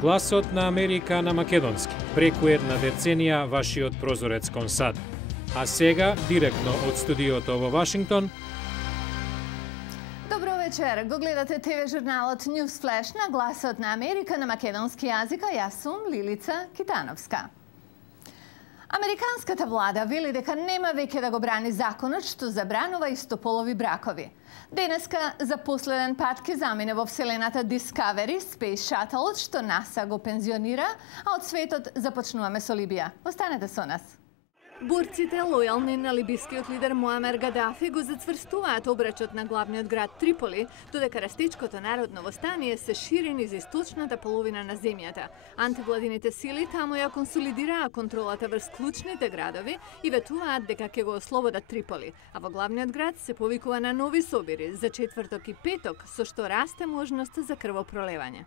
Гласот на Америка на македонски. Преку една деценија вашиот прозорец кон САД. А сега, директно од студиото во Вашингтон, Добро вечер. Го гледате ТВ журналот News Flash на Гласот на Америка на македонски јазик, а јас сум Лилица Китановска. Американската влада вели дека нема веќе да го брани законот што забранува истополови бракови. Денеска за последен пат ке замине во вселената Discovery Space Shuttle што НАСА го пензионира, а од светот започнуваме со Либија. Останете со нас. Борците, лојални на либискиот лидер Муамер Гадафи, го зацврстуваат обрачот на главниот град Триполи, додека растечкото народно востание се шири низ источната половина на земјата. Антивладините сили таму ја консолидираа контролата врз клучните градови и ветуваат дека ќе го ослободат Триполи, а во главниот град се повикува на нови собири за четврток и петок, со што расте можноста за крвопролевање.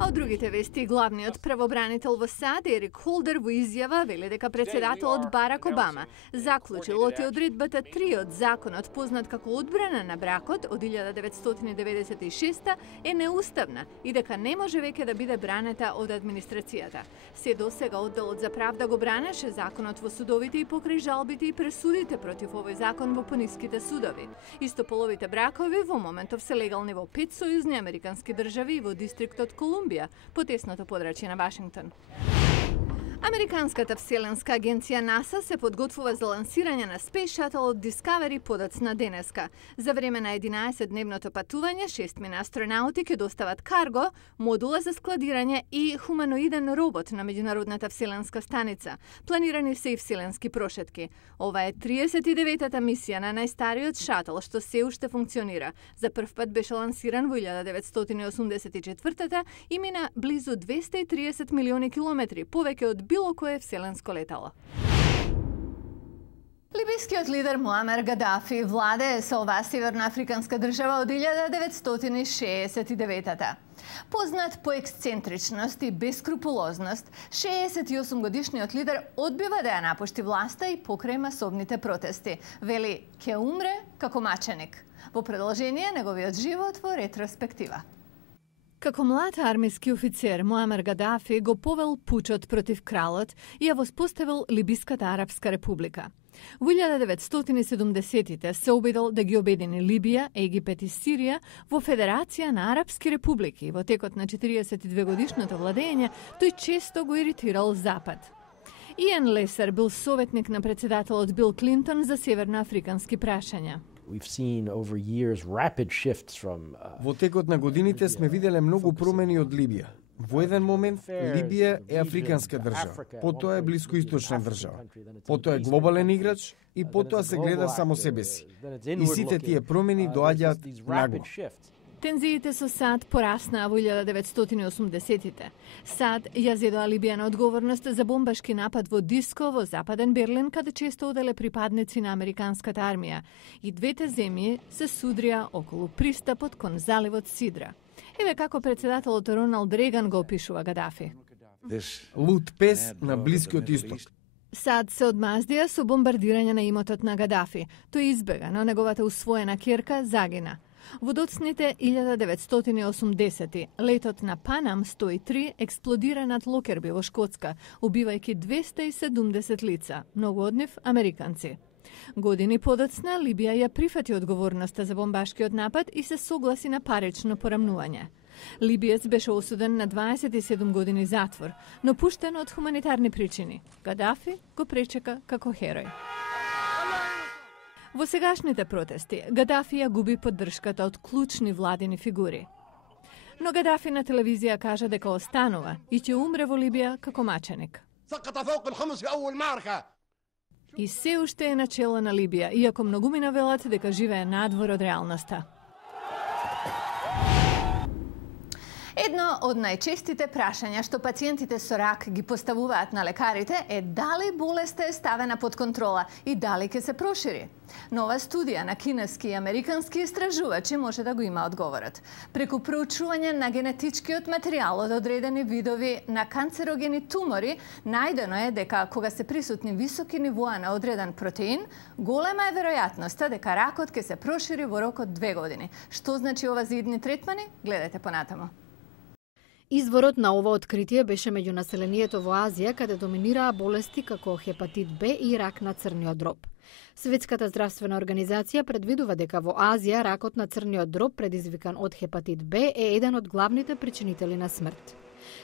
А од другите вести, главниот правобранител во САД Ерик Холдер во изјава вели дека председателот Барак Обама заклучил од одредбата 3 од законот познат како одбрана на бракот од 1996 е неуставна и дека не може веќе да биде бранета од администрацијата. Се досега одделот за правда го бранеше законот во судовите и покрај жалбите и пресудите против овој закон во пониските судови. Истополовите бракови во моментов се легални во 5 сојузни американски држави и во дистриктот Колумбија, по тесното подрачје на Вашингтон. Американската вселенска агенција НАСА се подготвува за лансирање на Space Shuttle од Discovery подоцна денеска. За време на 11-дневното патување, 6 астронаути ќе достават карго, модула за складирање и хуманоиден робот на меѓународната вселенска станица. Планирани се и вселенски прошетки. Ова е 39-та мисија на најстариот шатл што се уште функционира. За прв пат беше лансиран во 1984-та и мина близу 230 милиони километри, повеќе од било кое вселенско летало. Либискиот лидер Муамер Гадафи владее со оваа северноафриканска држава од 1969-та. Познат по ексцентричност и бескрупулозност, 68-годишниот лидер одбива да ја напушти власта и покрај масовните протести. Вели, ќе умре како маченик. Во продолжение неговиот живот во ретроспектива. Како млад армиски офицер, Муамер Гадафи го повел пучот против кралот и ја воспоставил Либиската арапска република. Во 1970-тите се обидел да ги обедини Либија, Египет и Сирија во Федерација на арапски републики. Во текот на 42-годишното владење, тој често го иритирал Запад. Иан Лесер бил советник на председателот Бил Клинтон за северноафрикански прашања. Во текот на годините сме виделе многу промени од Либија. Во еден момент Либија е африканска држава, потоа е блискоисточна држава, потоа е глобален играч и потоа се гледа само себе си. И сите тие промени доаѓаат нагло. Тензиите со САД пораснаа во 1980-тите. САД ја зедоа Либија на одговорност за бомбашки напад во Диско во Западен Берлин, каде често оделе припадници на американската армија. И двете земји се судрија околу пристапот кон заливот Сидра. Еве како председателот Роналд Реган го опишува Гадафи. Лут пес на Блискиот исток. САД се одмаздија со бомбардирање на имотот на Гадафи. Тој избега, но неговата усвоена ќерка загина. Во доцните 1980 летот на Панам 103 експлодира над Локерби во Шкотска, убивајќи 270 лица, многу од нив американци. Години подоцна Либија ја прифати одговорноста за бомбашкиот напад и се согласи на парично порамнување. Либиец беше осуден на 27 години затвор, но пуштен од хуманитарни причини. Гадафи го пречека како херој. Во сегашните протести, Гадафи ја губи поддршката од клучни владини фигури. Но Гадафи на телевизија кажа дека останува и ќе умре во Либија како маченик. И се уште е начело на Либија, иако многумина велат дека живее надвор од реалноста. Едно од најчестите прашања што пациентите со рак ги поставуваат на лекарите е дали болеста е ставена под контрола и дали ќе се прошири. Нова студија на кинески и американски истражувачи може да го има одговорот. Преку проучување на генетичкиот материјал од одредени видови на канцерогени тумори, најдено е дека кога се присутни високи нивоа на одреден протеин, голема е веројатноста дека ракот ќе се прошири во рок од 2 години. Што значи ова за идни третмани? Гледајте понатаму. Изворот на ова откритие беше меѓу населението во Азија, каде доминираа болести како хепатит Б и рак на црниот дроб. Светската здравствена организација предвидува дека во Азија ракот на црниот дроб предизвикан од хепатит Б е еден од главните причинители на смрт.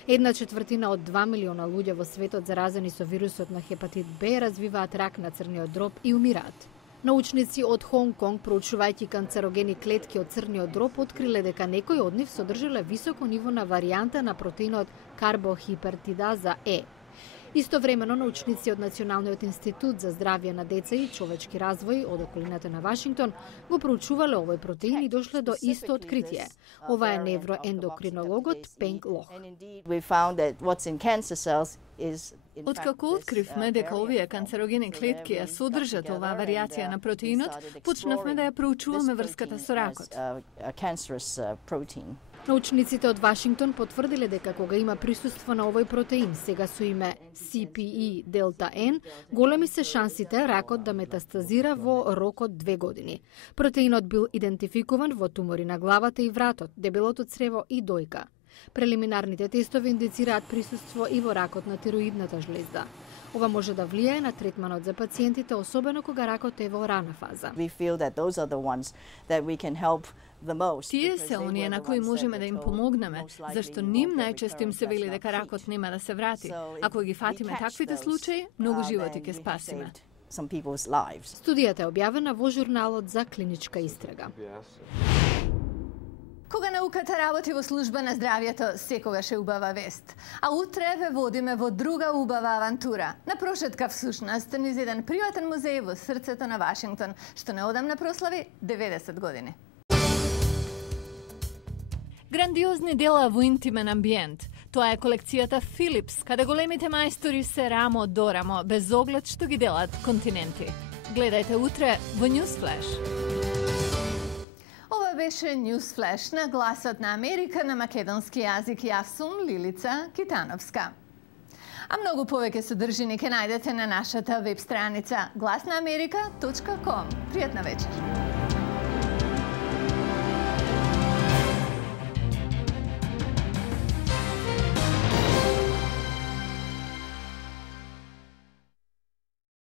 1/4 од 2 милиона луѓе во светот заразени со вирусот на хепатит Б развиваат рак на црниот дроб и умираат. Научници од Хонг Конг, проучувајќи канцерогени клетки од црниот дроб, откриле дека некои од нив содржале високо ниво на варијанта на протеинот карбохипертидаза Е. Истовремено, научници од Националниот институт за здравје на деца и човечки развој од околината на Вашингтон го проучувале овој протеин и дошле до исто откритие. Ова е невроендокринологот Пенг Лох. Откако откривме дека овие канцерогени клетки ја содржат оваа варијација на протеинот, почнавме да ја проучуваме врската со ракот. Научниците од Вашингтон потврдиле дека кога има присуство на овој протеин, сега со име CPE Delta N, големи се шансите ракот да метастазира во рок од 2 години. Протеинот бил идентификуван во тумори на главата и вратот, дебелото црево и дојка. Прелиминарните тестови индицираат присуство и во ракот на тироидната жлезда. Ова може да влијае на третманот за пациентите, особено кога ракот е во рана фаза. Тие се оние на кои можеме да им помогнеме, зашто ним најчесто им се вели дека ракот нема да се врати. Ако ги фатиме таквите случаи, многу животи ќе спасиме. Студијата е објавена во журналот за клиничка истрага. Кога науката работи во служба на здравјето, секогаш е убава вест. А утре ве водиме во друга убава авантура. На прошетка всушност низ еден приватен музеј во срцето на Вашингтон, што неодамна прослави 90 години. Грандиозни дела во интимен амбиент. Тоа е колекцијата Philips, каде големите мајстори се рамо до рамо, без оглед што ги делат континенти. Гледајте утре во Newsflash. Ова беше Newsflash на Гласот на Америка на македонски јазик. Јас сум Лилица Китановска. А многу повеќе содржини ќе најдете на нашата веб страница glasnaamerika.com. Пријатна вечер.